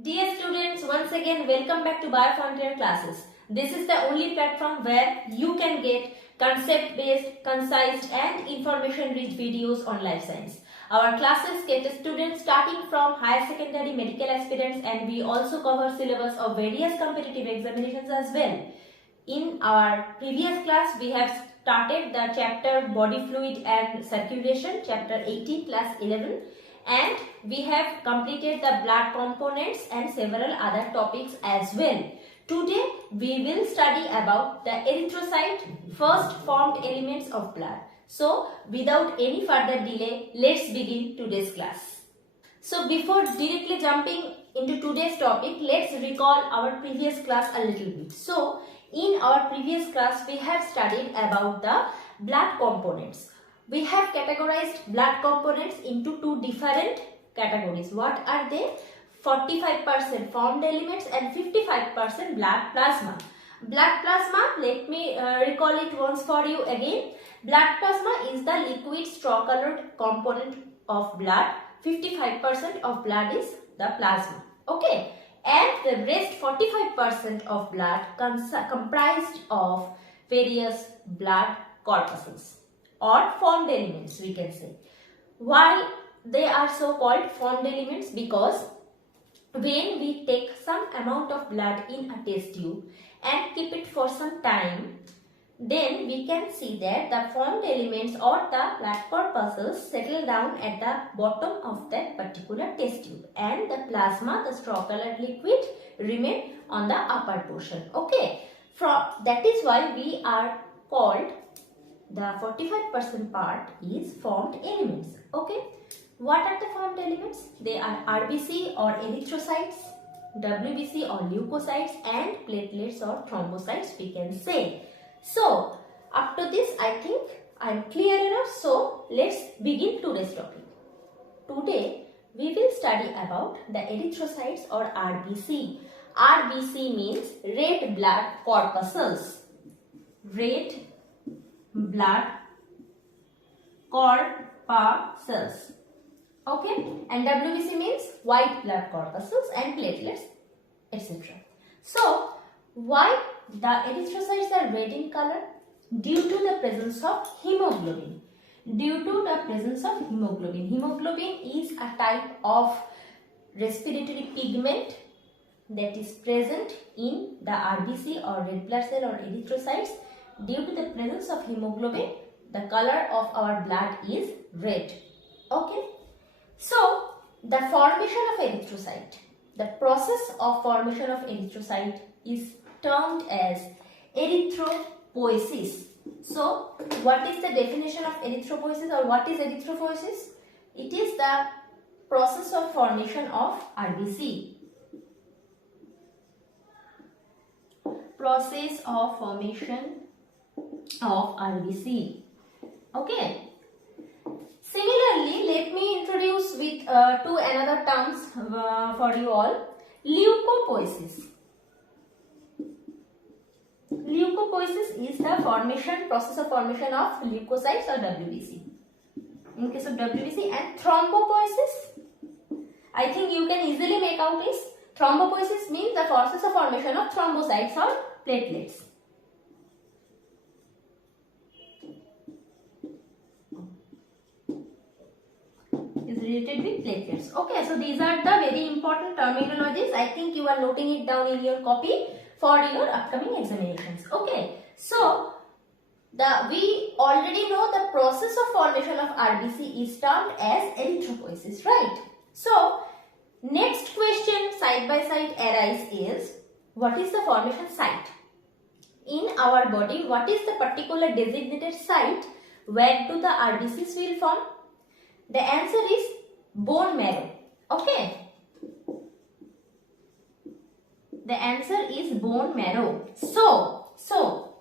Dear students, once again welcome back to Biofrontier classes. This is the only platform where you can get concept-based, concise and information-rich videos on life science. Our classes get students starting from higher secondary medical aspirants, and we also cover syllabus of various competitive examinations as well. In our previous class, we have started the chapter Body Fluid and Circulation, chapter 18 plus 11. And we have completed the blood components and several other topics as well. Today we will study about the erythrocyte, first formed elements of blood. So without any further delay, let's begin today's class. So before directly jumping into today's topic, let's recall our previous class a little bit. So in our previous class we have studied about the blood components. We have categorized blood components into two different categories. What are they? 45% formed elements and 55% blood plasma. Blood plasma, let me recall it once for you again. Blood plasma is the liquid straw colored component of blood. 55% of blood is the plasma. Okay. And the rest 45% of blood comprised of various blood corpuscles, or formed elements, we can say. Why they are so called formed elements? Because when we take some amount of blood in a test tube and keep it for some time, then we can see that the formed elements or the blood corpuscles settle down at the bottom of that particular test tube, and the plasma, the straw colored liquid, remain on the upper portion. Okay, that is why we are called the 45% part is formed elements. Okay, what are the formed elements? They are RBC or erythrocytes, WBC or leukocytes, and platelets or thrombocytes, we can say. So up to this I think I am clear enough. So let's begin today's topic. Today we will study about the erythrocytes or RBC. RBC means red blood corpuscles. Red blood corpuscles. Okay, and WBC means white blood corpuscles and platelets, etc. So why the erythrocytes are red in color? Due to the presence of hemoglobin. Due to the presence of hemoglobin. Hemoglobin is a type of respiratory pigment that is present in the RBC or red blood cell or erythrocytes. Due to the presence of hemoglobin, the color of our blood is red. Okay. So the formation of erythrocyte, the process of formation of erythrocyte is termed as erythropoiesis. So what is the definition of erythropoiesis, or what is erythropoiesis? It is the process of formation of RBC. Process of formation of RBC. Okay. Similarly, let me introduce with two another terms for you all. Leukopoiesis. Leukopoiesis is the process of formation of leukocytes or WBC. In case of WBC, and thrombopoiesis, I think you can easily make out this. Thrombopoiesis means the process of formation of thrombocytes or platelets. Is related with platelets. Okay, so these are the very important terminologies. I think you are noting it down in your copy for your upcoming examinations. Okay, so we already know the process of formation of RBC is termed as erythropoiesis, right? So next question side by side arise is, what is the formation site? In our body, what is the particular designated site where do the RBCs will form? The answer is bone marrow. Okay. The answer is bone marrow. So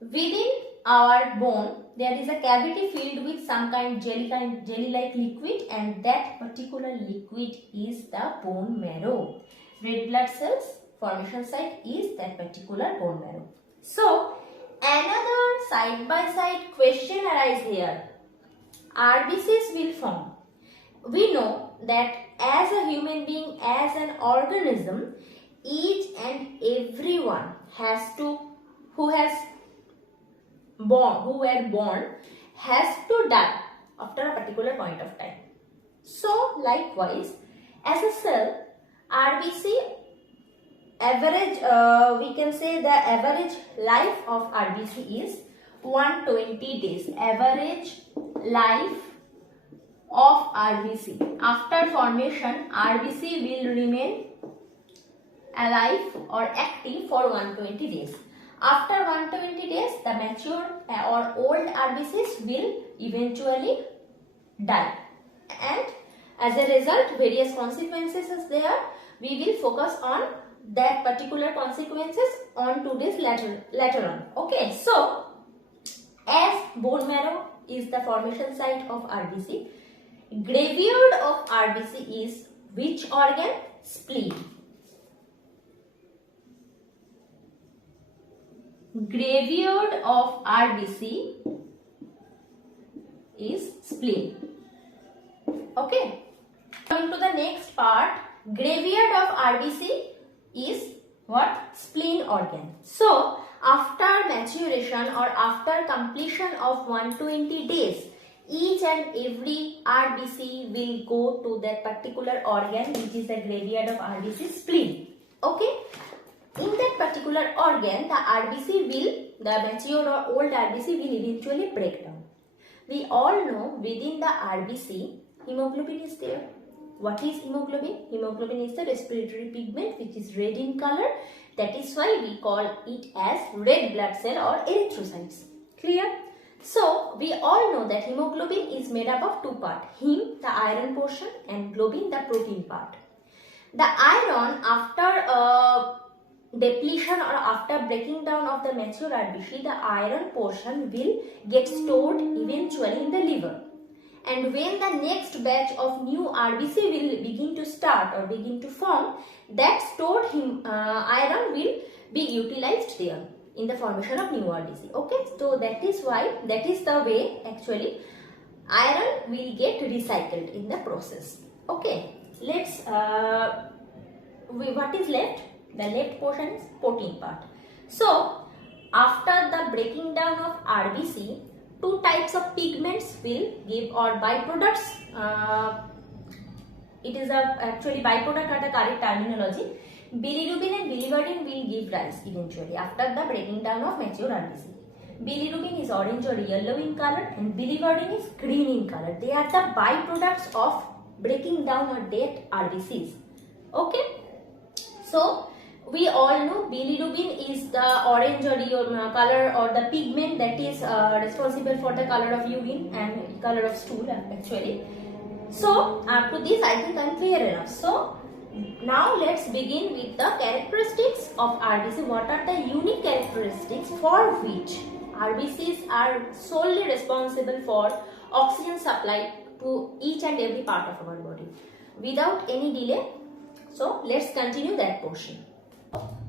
within our bone there is a cavity filled with some kind jelly-like liquid, and that particular liquid is the bone marrow. Red blood cells formation site is that particular bone marrow. So another side by side question arises here. RBCs will form we know that as a human being, as an organism, each and everyone who were born has to die after a particular point of time. So likewise, as a cell, RBC average, we can say the average life of RBC is 120 days. Average life of RBC. After formation, RBC will remain alive or active for 120 days. After 120 days, the mature or old RBCs will eventually die. And as a result, various consequences is there. We will focus on that particular consequences on today's later on. Okay, so as bone marrow is the formation site of RBC, graveyard of RBC is which organ? Spleen. Graveyard of RBC is spleen. Okay. Coming to the next part, graveyard of RBC is what? Spleen organ. So, after maturation or after completion of 120 days, each and every RBC will go to that particular organ which is the graveyard of RBC, spleen. Okay. In that particular organ, the mature or old RBC will eventually break down. We all know within the RBC, hemoglobin is there. What is hemoglobin? Hemoglobin is the respiratory pigment which is red in color. That is why we call it as red blood cell or erythrocytes. Clear? So, we all know that hemoglobin is made up of two parts. Heme, the iron portion, and globin, the protein part. The iron, after depletion or after breaking down of the mature RBC, the iron portion will get stored eventually in the liver. And when the next batch of new RBC will begin to start or begin to form, that stored iron will be utilized there in the formation of new RBC. Okay, so that is the way actually iron will get recycled in the process. Okay, let's what is left? The left portion is protein part. So, after the breaking down of RBC, two types of pigments will give or byproducts. It is actually byproduct are the correct terminology. Bilirubin and biliverdin will give rise eventually after the breaking down of mature RBC. Bilirubin is orange or yellow in color and biliverdin is green in color. They are the byproducts of breaking down or dead RBCs. Okay. So, we all know bilirubin is the orange or yellow color or the pigment that is responsible for the color of urine and color of stool actually. So, up to this I think I am clear enough. So, now let's begin with the characteristics of RBC. What are the unique characteristics for which RBCs are solely responsible for oxygen supply to each and every part of our body without any delay. So, let's continue that portion.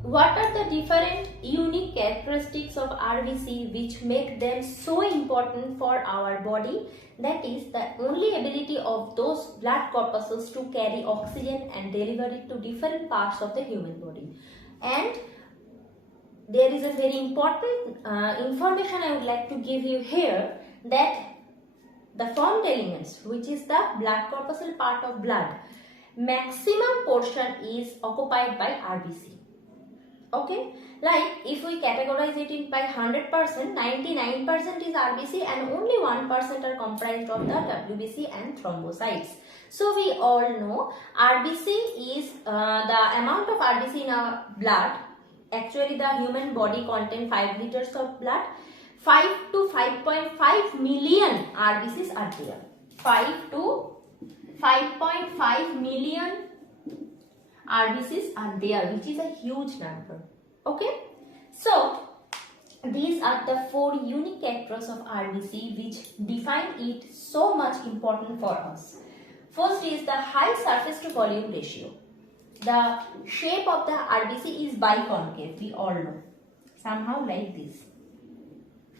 What are the different unique characteristics of RBC which make them so important for our body? That is the only ability of those blood corpuscles to carry oxygen and deliver it to different parts of the human body. And there is a very important information I would like to give you here, that the formed elements, which is the blood corpuscle part of blood, maximum portion is occupied by RBC. Okay, like if we categorize it in by 100%, 99% is RBC and only 1% are comprised of the WBC and thrombocytes. So we all know RBC is the amount of RBC in our blood. Actually, the human body contains 5 liters of blood. 5 to 5.5 million RBCs are there. 5 to 5.5 million RBCs are there, which is a huge number. Okay, so these are the 4 unique characters of RBC which define it so much important for us. First is the high surface to volume ratio. The shape of the RBC is biconcave, we all know, somehow like this.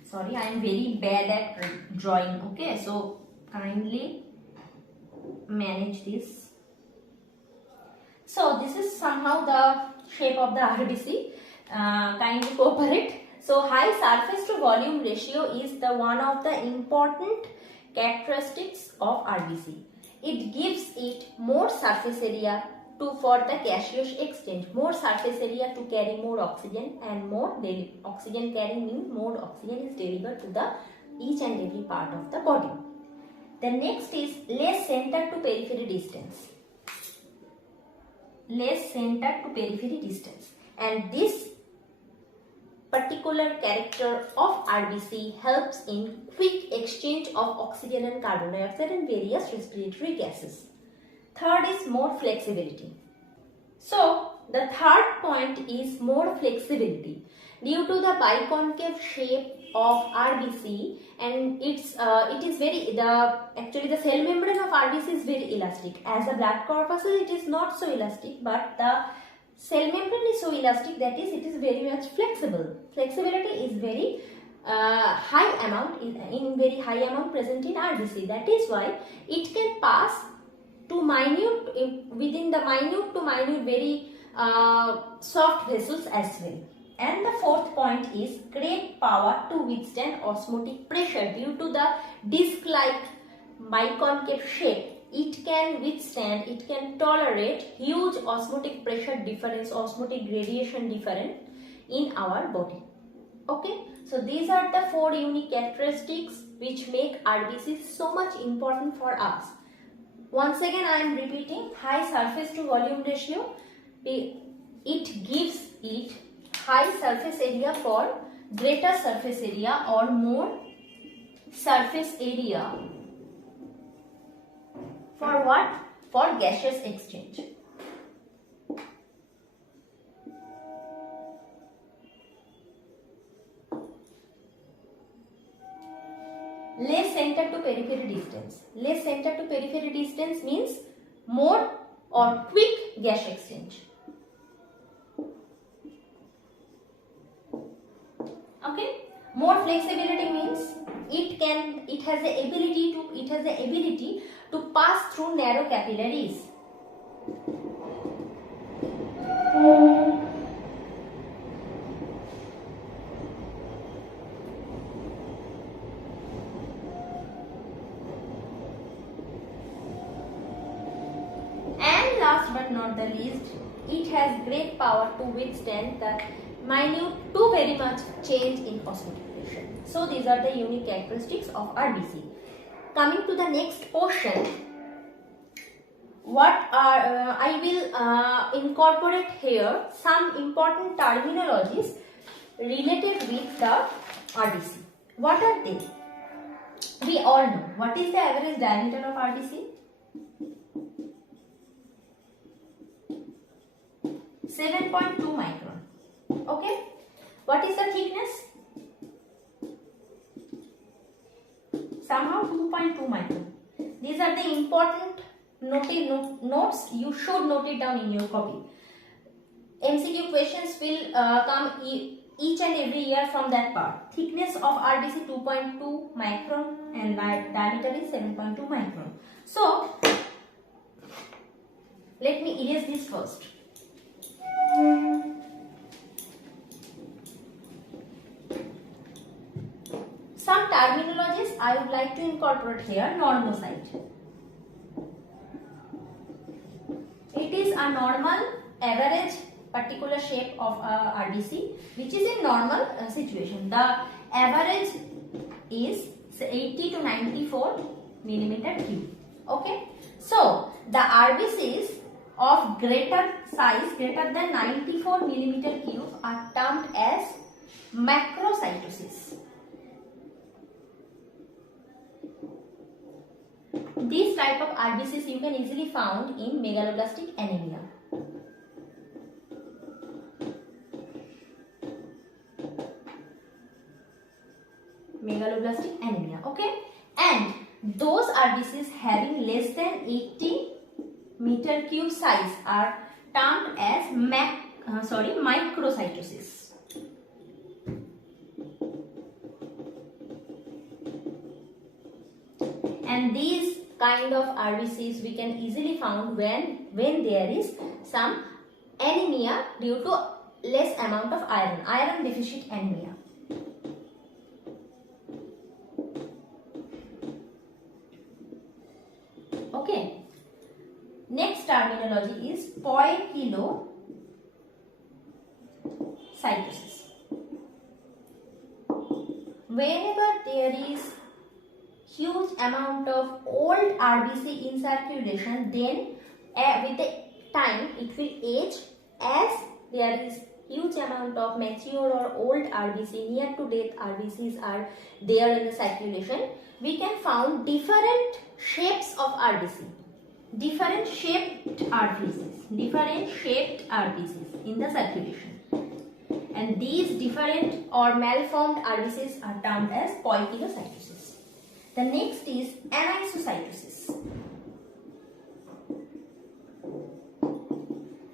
Sorry, I am very bad at drawing. Okay, so kindly manage this. So this is somehow the shape of the RBC. Kindly cooperate. So high surface to volume ratio is the one of the important characteristics of RBC. It gives it more surface area for the gaseous exchange, more surface area to carry more oxygen, and more oxygen carrying means more oxygen is delivered to the each and every part of the body. The next is less center to periphery distance. Less center to periphery distance, and this particular character of RBC helps in quick exchange of oxygen and carbon dioxide and various respiratory gases. Third is more flexibility. So the third point is more flexibility. Due to the biconcave shape of RBC, and it is very actually the cell membrane of RBC is very elastic. As a blood corpuscle, it is not so elastic, but the cell membrane is so elastic, that is, it is very much flexible. Flexibility is very high amount, in very high amount present in RBC. That is why it can pass to minute, within the minute to minute very soft vessels as well. And the fourth point is great power to withstand osmotic pressure. Due to the disc-like biconcave shape, it can withstand, it can tolerate huge osmotic pressure difference, osmotic gradation difference in our body. Okay, so these are the four unique characteristics which make RBC so much important for us. Once again I am repeating, high surface to volume ratio, it gives it high surface area for greater surface area or more surface area for what? For gaseous exchange. Less center to periphery distance. Less center to periphery distance means more or quick gas exchange. Okay, more flexibility means it has the ability to pass through narrow capillaries. And last but not the least, it has great power to withstand the minute to very much change in osmotic pressure. So these are the unique characteristics of RBC. Coming to the next portion, I will incorporate here some important terminologies related with the RBC. What are they? We all know what is the average diameter of RBC? 7.2 micron. Okay, what is the thickness? Somehow 2.2 micron. These are the important notes. You should note it down in your copy. MCQ questions will come each and every year from that part. Thickness of RBC 2.2 micron and diameter is 7.2 micron. So let me erase this first. Some terminologies I would like to incorporate here. Normocyte. It is a normal average particular shape of RBC which is in normal situation. The average is 80 to 94 millimeter cube. Okay. So the RBCs of greater size, greater than 94 millimeter cube, are termed as macrocytosis. These type of RBCs you can easily found in megaloblastic anemia. Megaloblastic anemia, okay? And those RBCs having less than 80 meter cube size are termed as microcytosis. And these kind of RBCs we can easily found when there is some anemia due to less amount of iron deficit anemia. Okay. Next terminology is poikilocytosis. Whenever there is huge amount of old RBC in circulation, then with the time it will age. As there is huge amount of mature or old RBC, near to death RBCs are there in the circulation, we can found different shapes of RBC, different shaped RBCs in the circulation, and these different or malformed RBCs are termed as poikilocytosis. The next is anisocytosis.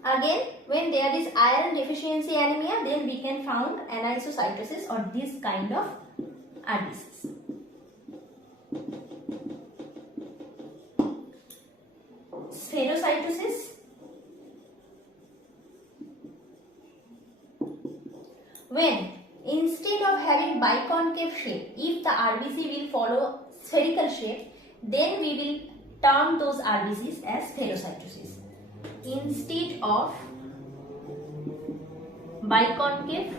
Again, when there is iron deficiency anemia, then we can found anisocytosis or this kind of RBCs. Spherocytosis. When instead of having biconcave shape, if the RBC will follow spherical shape, then we will term those RBCs as spherocytosis. Instead of biconcave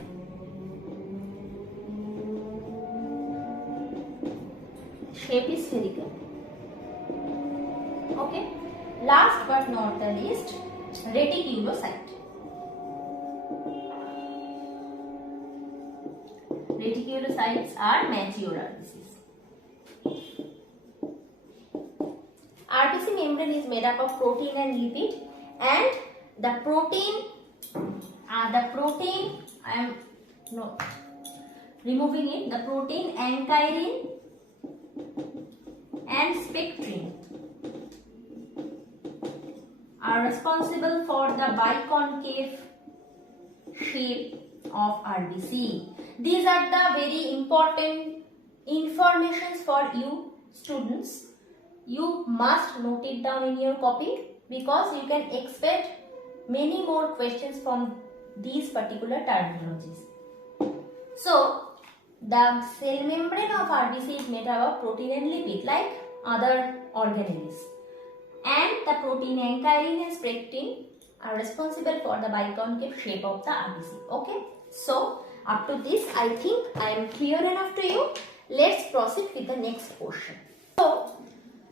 shape is spherical. Okay. Last but not the least, reticulocyte. Reticulocytes are mature RBCs. RBC membrane is made up of protein and lipid, and the protein I am removing it. The protein ankyrin and spectrin are responsible for the biconcave shape of RBC. These are the very important informations for you students. You must note it down in your copy, because you can expect many more questions from these particular terminologies. So, the cell membrane of RBC is made up of protein and lipid like other organelles, and the protein ankyrin and spectrin are responsible for the biconcave shape of the RBC. Okay, so up to this I think I am clear enough to you. Let's proceed with the next portion. So,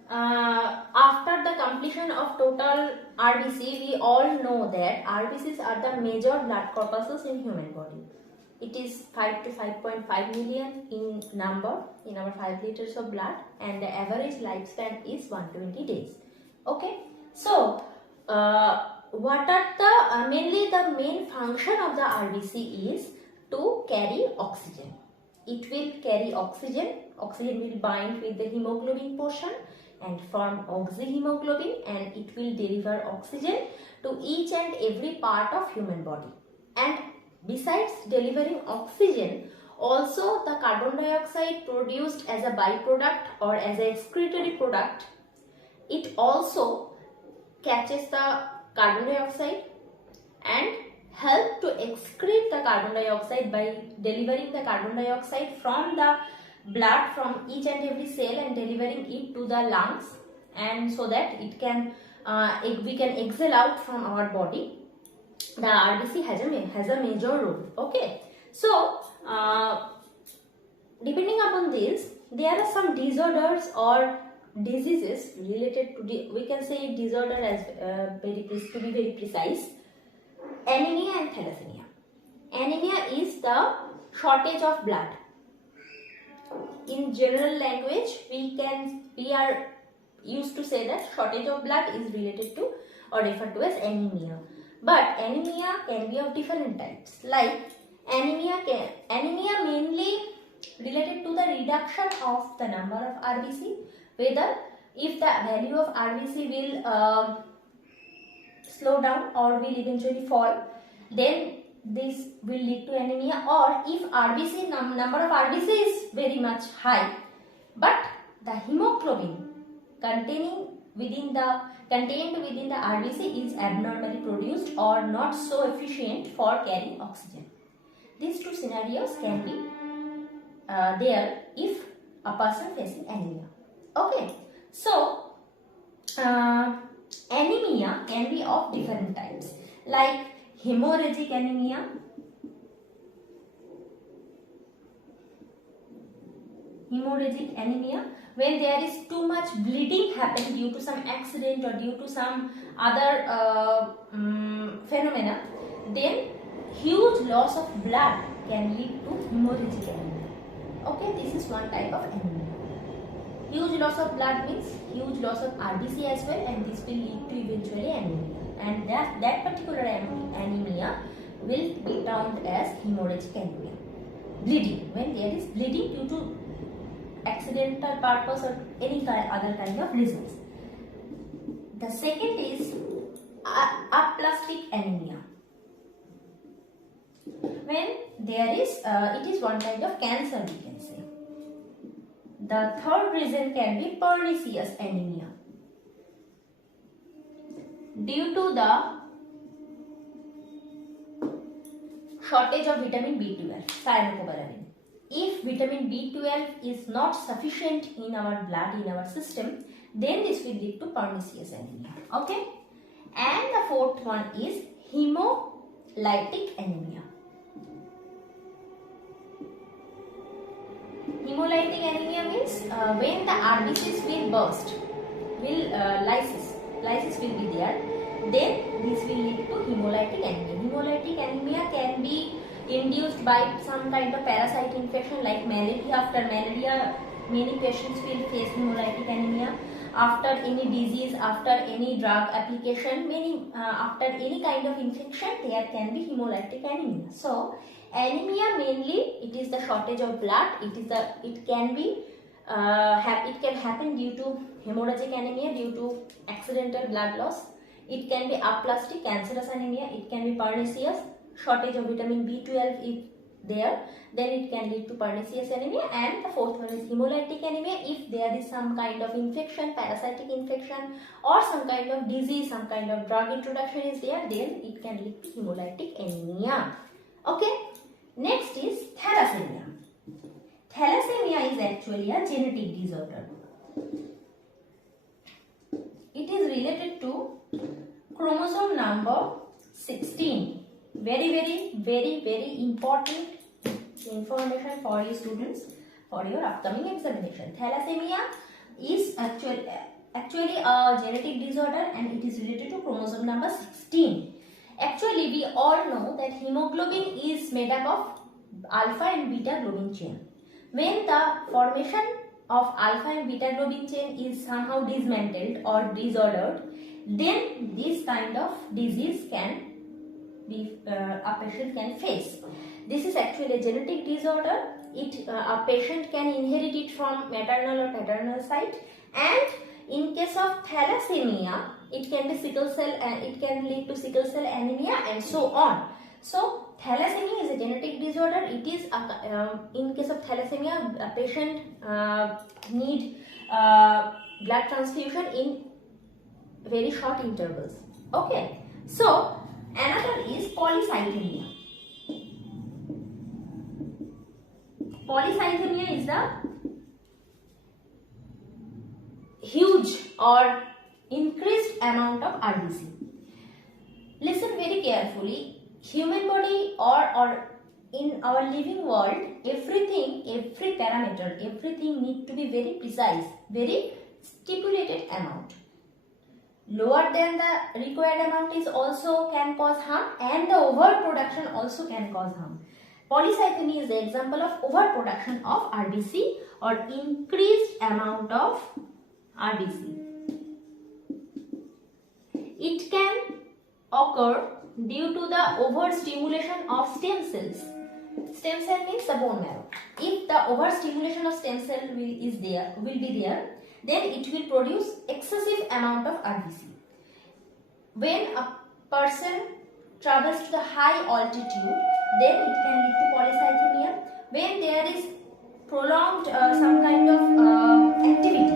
after the completion of total RBC, we all know that RBCs are the major blood corpuscles in human body. It is 5 to 5.5 million in number in our 5 liters of blood, and the average lifespan is 120 days. Okay, so what are the mainly the main function of the RBC is to carry oxygen. It will carry oxygen. Oxygen will bind with the hemoglobin portion and form oxyhemoglobin, and it will deliver oxygen to each and every part of human body. And besides delivering oxygen, also the carbon dioxide produced as a byproduct or as an excretory product, it also catches the carbon dioxide and help to excrete the carbon dioxide by delivering the carbon dioxide from the blood from each and every cell and delivering it to the lungs, and so that it can we can exhale out from our body. The RBC has a major role. Okay, so depending upon this, there are some disorders or diseases related to we can say disorder as to be very precise. Anemia and thalassemia. Anemia is the shortage of blood. In general language, we are used to say that shortage of blood is related to or referred to as anemia. But anemia can be of different types. Like anemia mainly related to the reduction of the number of RBC. Whether if the value of RBC will slow down or will eventually fall, then this will lead to anemia. Or if RBC number of RBC is very much high, but the hemoglobin contained within the RBC is abnormally produced or not so efficient for carrying oxygen. These two scenarios can be there if a person facing anemia. Okay, so anemia can be of different types, like hemorrhagic anemia, when there is too much bleeding happen due to some accident or due to some other phenomena, then huge loss of blood can lead to hemorrhagic anemia. Okay, this is one type of anemia. Huge loss of blood means huge loss of RBC as well, and this will lead to eventually anemia, and that particular anemia will be termed as hemorrhagic anemia. Bleeding, when there is bleeding due to accidental purpose or any other kind of reasons. The second is aplastic anemia. When there is, it is one kind of cancer, we can say. The third reason can be pernicious anemia. Due to the shortage of vitamin B12, cyanocobalamin. If vitamin B12 is not sufficient in our blood, in our system, then this will lead to pernicious anemia. Okay? And the fourth one is hemolytic anemia. Hemolytic anemia means when the RBCs will burst, lysis will be there, then this will lead to hemolytic anemia. Hemolytic anemia can be induced by some kind of parasite infection like malaria. After malaria, many patients will face hemolytic anemia. After any disease, after any drug application, after any kind of infection, there can be hemolytic anemia. So anemia mainly it is the shortage of blood. It can happen due to hemorrhagic anemia, due to accidental blood loss. It can be aplastic cancerous anemia. It can be pernicious, shortage of vitamin B12 if there, then it can lead to pernicious anemia. And the fourth one is hemolytic anemia. If there is some kind of infection, parasitic infection, or some kind of disease, some kind of drug introduction is there, then it can lead to hemolytic anemia. Okay, next is thalassemia. Thalassemia is actually a genetic disorder. It is related to chromosome number 16. Very important information for you students for your upcoming examination. Thalassemia is actually a genetic disorder, and it is related to chromosome number 16. Actually, we all know that hemoglobin is made up of alpha and beta globin chain. When the formation of alpha and beta globin chain is somehow dismantled or disordered, then this kind of disease can be a patient can face. This is actually a genetic disorder. A patient can inherit it from maternal or paternal side, and in case of thalassemia, it can be sickle cell, it can lead to sickle cell anemia, and so on. So thalassemia is a genetic disorder. It is in case of thalassemia, a patient need blood transfusion in very short intervals. Okay, so another is polycythemia. Polycythemia is the huge or increased amount of RBC. Listen very carefully. Human body or in our living world, every parameter, everything need to be very precise, very stipulated amount. Lower than the required amount is also can cause harm, and the overproduction also can cause harm. Polycythemia is the example of overproduction of RBC or increased amount of RBC. It can occur due to the overstimulation of stem cells. Stem cell means the bone marrow. If the overstimulation of stem cell will be there, then it will produce excessive amount of RBC. When a person travels to the high altitude, then it can lead to polycythemia. When there is prolonged some kind of prolonged activity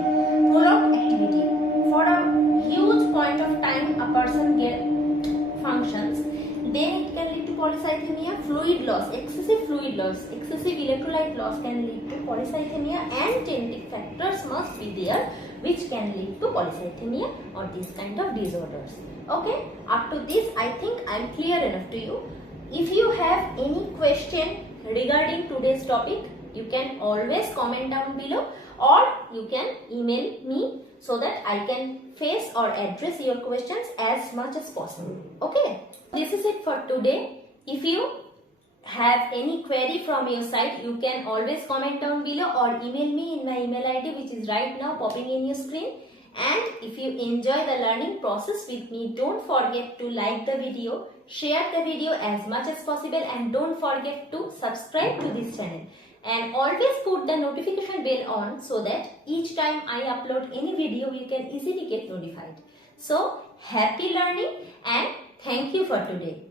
point of time a person functions, then it can lead to polycythemia. Fluid loss, excessive fluid loss, excessive electrolyte loss can lead to polycythemia, and genetic factors must be there which can lead to polycythemia or these kind of disorders. Okay, up to this I think I am clear enough to you. If you have any question regarding today's topic, you can always comment down below, or you can email me so that I can face or address your questions as much as possible. Okay, this is it for today. If you have any query from your side, you can always comment down below or email me in my email ID, which is right now popping in your screen. And if you enjoy the learning process with me, don't forget to like the video, share the video as much as possible, and don't forget to subscribe to this channel. And always put the notification bell on so that each time I upload any video, you can easily get notified. So, happy learning and thank you for today.